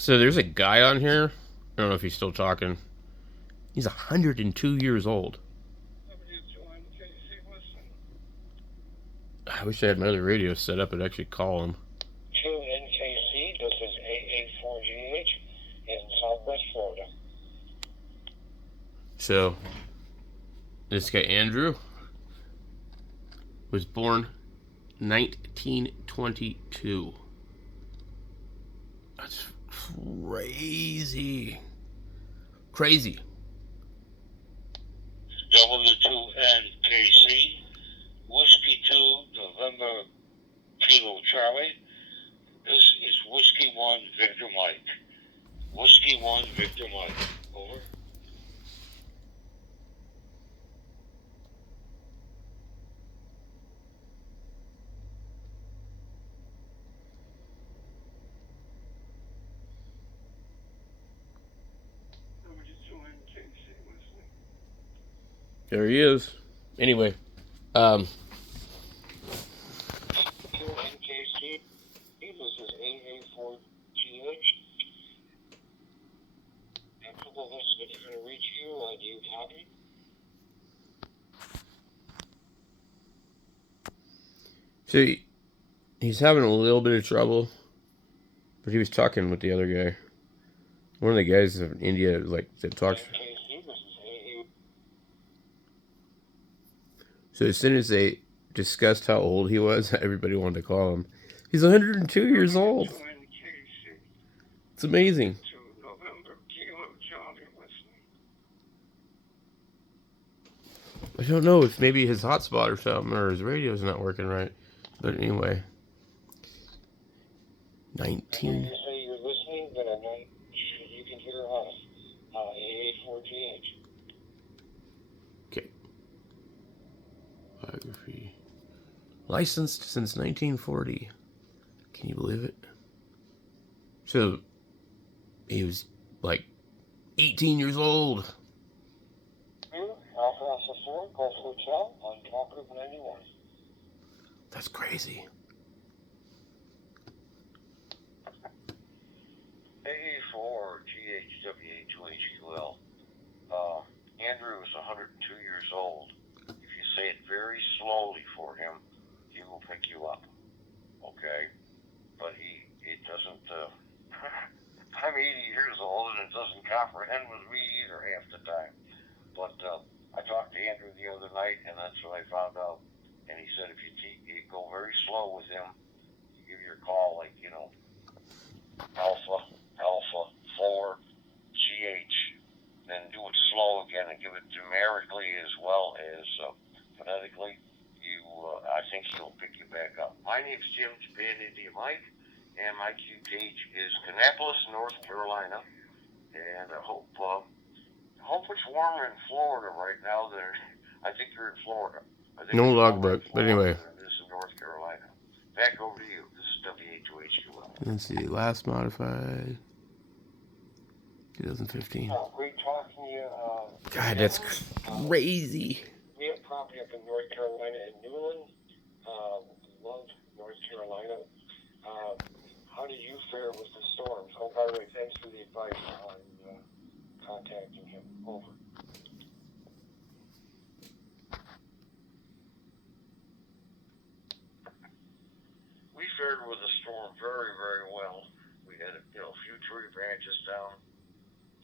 So there's a guy on here. I don't know if he's still talking. He's 102 years old. I wish I had my other radio set up and actually call him. To NKC, this is AA4GH in Southwest Florida. So, this guy Andrew was born 1922. That's crazy. Crazy. W2NKC, Whiskey 2, November Kilo Charlie. This is Whiskey 1, Victor Mike. Whiskey 1, Victor Mike. Over. There he is. Anyway, NKC, this is AA4GH. After the list that's going to reach you, do you copy? so he's having a little bit of trouble, but he was talking with the other guy. One of the guys in India, like, that talks. So as soon as they discussed how old he was, everybody wanted to call him. He's 102 years old. It's amazing. I don't know if maybe his hotspot or something, or his radio's not working right. But anyway. 19. You say you're listening, but I'm not. You can hear us. AA4GH. Okay. Biography. Licensed since 1940. Can you believe it? So, he was like 18 years old. Alpha Alpha 4, Golf Hotel on Talk Group 91. That's crazy. AA4GHWH2HQL. Andrew is 102 years old. If you say it very slowly for him, he will pick you up. Okay? But it doesn't, I'm 80 years old and it doesn't comprehend with me either half the time. But I talked to Andrew the other night and that's what I found out. And he said if you go very slow with him, you give your call like, Alpha 4 GH, then do it slow again and give it numerically as well as phonetically. I think he'll pick you back up. My name's Jim, Japan India Mike, and my Q gauge is Kannapolis, North Carolina. And I hope it's warmer in Florida right now than I think you're in Florida. No logbook, but anyway. This is North Carolina. Back over to you. This is WA2HQL. Let's see, last modified 2015. Great talking to you. God, that's crazy. We have property up in North Carolina in Newland. Love North Carolina. How did you fare with the storms? Oh, by the way, thanks for the advice on contacting him. Over. We fared with the storm very, very well. We had a few tree branches down. I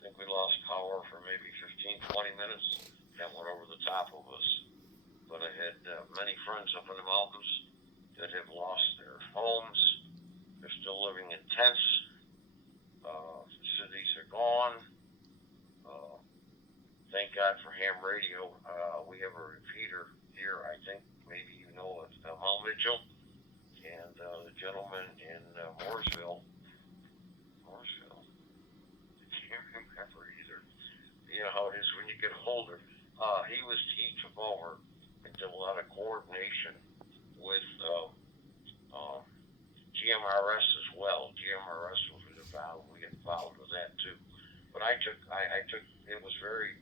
think we lost power for maybe 15, 20 minutes. That went over the top of us. But I had many friends up in the mountains that have lost their homes. They're still living in tents. Cities are gone. Thank God for ham radio. We have a repeater here. I think maybe you know it, Mount Mitchell, and the gentleman in Mooresville. I can't remember either. You know how it is when you get older. He took over and did a lot of coordination with GMRS as well. GMRS was involved. We get involved with that too. But I took. It was very,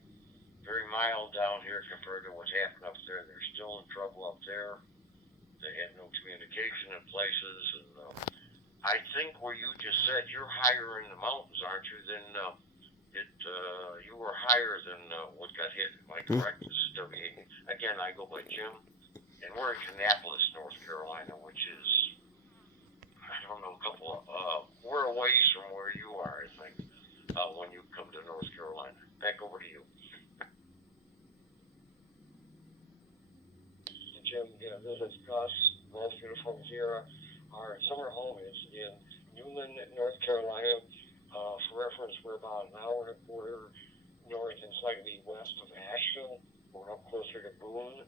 very mild down here compared to what's happened up there. They're still in trouble up there. They had no communication in places, and I think where you just said you're higher in the mountains, aren't you? Than you were higher than what got hit. Am I correct? This is W. Again, I go by Jim, and we're in Kannapolis, North Carolina, which is I don't know a couple of we're a ways from where you are, I think. When you come to North Carolina, back over to you. Jim, yeah, this is Gus. Most beautiful here. Our summer home is in Newman, North Carolina. For reference, we're about an hour and a quarter north and slightly west of Asheville. We're up closer to Boone,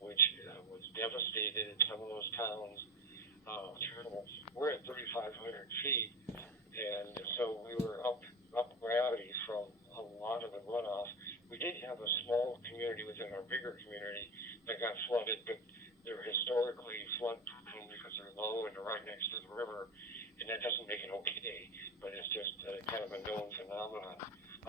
which was devastated in some of those towns. We're at 3,500 feet, and so we were up gravity from a lot of the runoff. We did have a small community within our bigger community that got flooded, but they're historically floodproof because they're low and they're right next to the river, and that doesn't make it okay, but it's just kind of a known phenomenon.